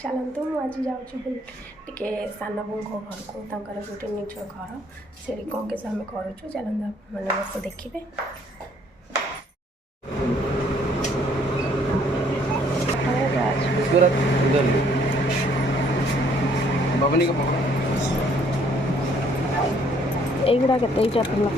चलतु आज जाऊँ टे सान बो घर को गोटे निज घर से कौन कैसे आम करुँ चलते मैंने बस देखिए এইগুড়া কেতে এইটা পড়লা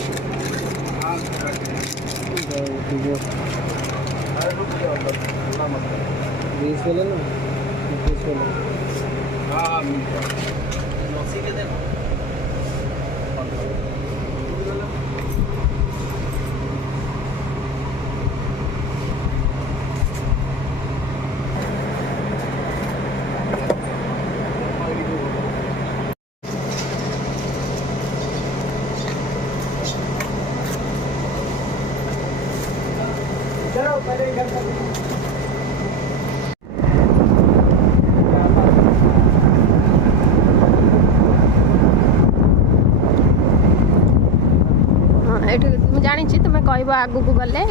जानी तुम कह आगू गले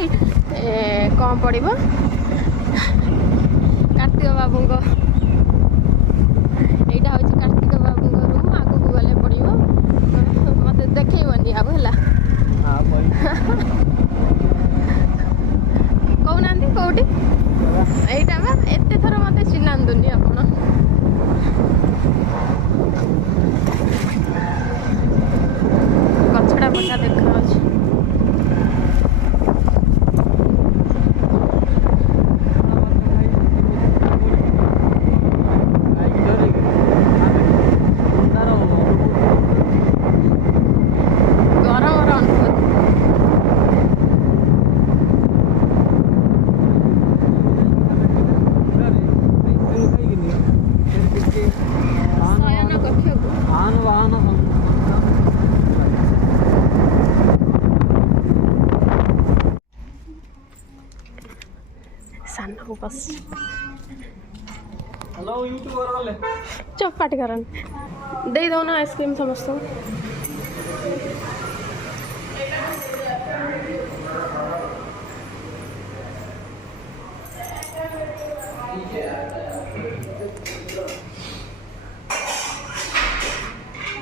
कौन पड़ कार्तिक बाबू यहाँ हूँ कार्तिक बाबू रूम आगू गले पड़ो मत देखनी आब है कहना कौटी यहीटा बा एत थर मत चिन्हातुनि आप गछड़ा बटा देखा बस हेलो यूट्यूबर वाले चुप पार्टी करन दे दो ना आइसक्रीम समस्त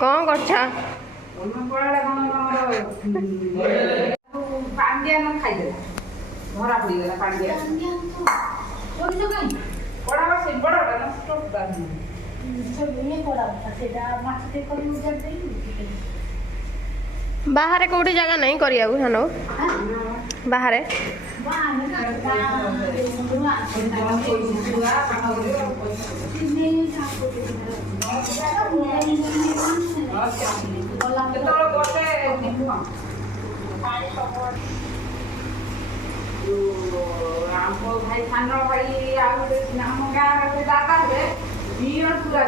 कौन करछा पांडिया न खाई दे धरा पड़ी गला पांडिया कोई तो नहीं बड़ा से बड़ा नष्ट कर दी सब ये बड़ा सेटा माछ के करी उजर देई बाहर कोठी जगह नहीं करिया हानो बाहर हमको भाई खाना भाई आउ हम गाँव दादा है बीयर पूरा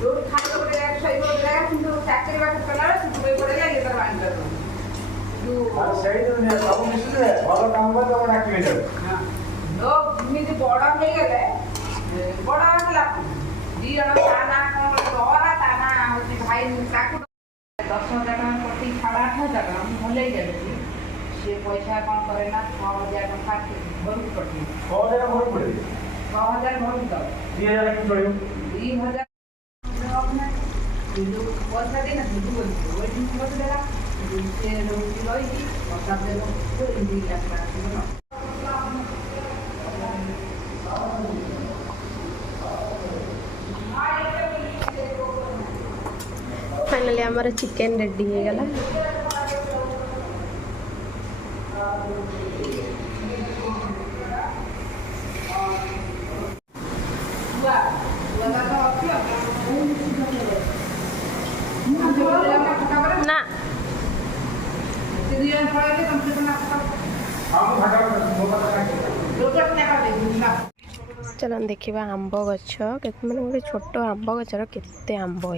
जो खाना बड़े सही हो गया किंतु चाकरी बात कला सुबह बड़े लगे तर बांध कर जो सही तो नहीं सब मिश्र है वाला काम कर तो बड़ा क्लियर हां लो मिति बड़ा हो गले बड़ा वाला बीयर खाना तोरा ताना होती भाई काकू 10,000 टका प्रति 8,500 टका भले गले से पैसा कौन करे ना 6,000 टका भरू पड़े 6,000 भरू पड़े 6,000 भरू दो 2,000 की पड़े 2,000 अपना जो पैसा देना दीदी बोल वो दिन को देला से रोटी लई की पता दे दो तो इंदी लगता है ना फाइनली हमारा चिकन रेडी हो गला ना चलो देखा आंब गछ मैंने गोटे छोट आंब गचर केते आंब हो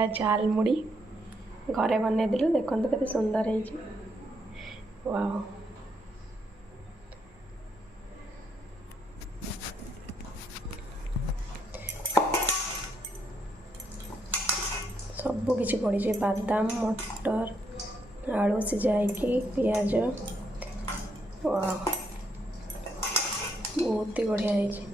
ହେଲା ଝାଲ ମୁଢ଼ି ଘରେ ବନେଇଦେଲୁ। ଦେଖନ୍ତୁ କେତେ ସୁନ୍ଦର ହେଇଛି। ୱାଓ। ସବୁ କିଛି ପଡ଼ିଛି, ବାଦାମ, ମଟର, ଆଳୁ ସିଝା ହେଇକି, ପିଆଜ। ୱାଓ, ବହୁତ ହି ବଢ଼ିଆ ହେଇଛି।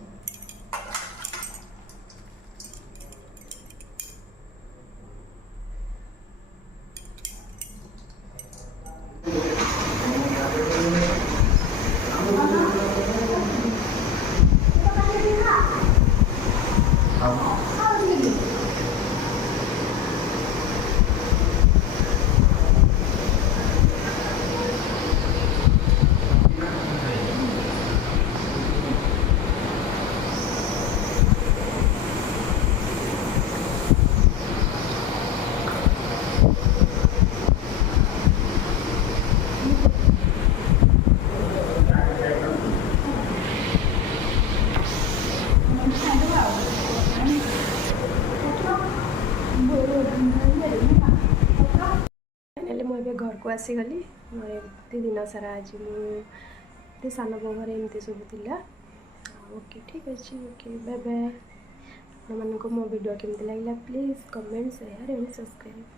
फाइनाली मुझे घर को आसीगली। मोर एमती दिन सारा आज मुझे सान बो घर एमती सब थिला। ओके ठीक अच्छे। Okay bye bye. आप मो वीडियो केमती लगे please comment share and subscribe.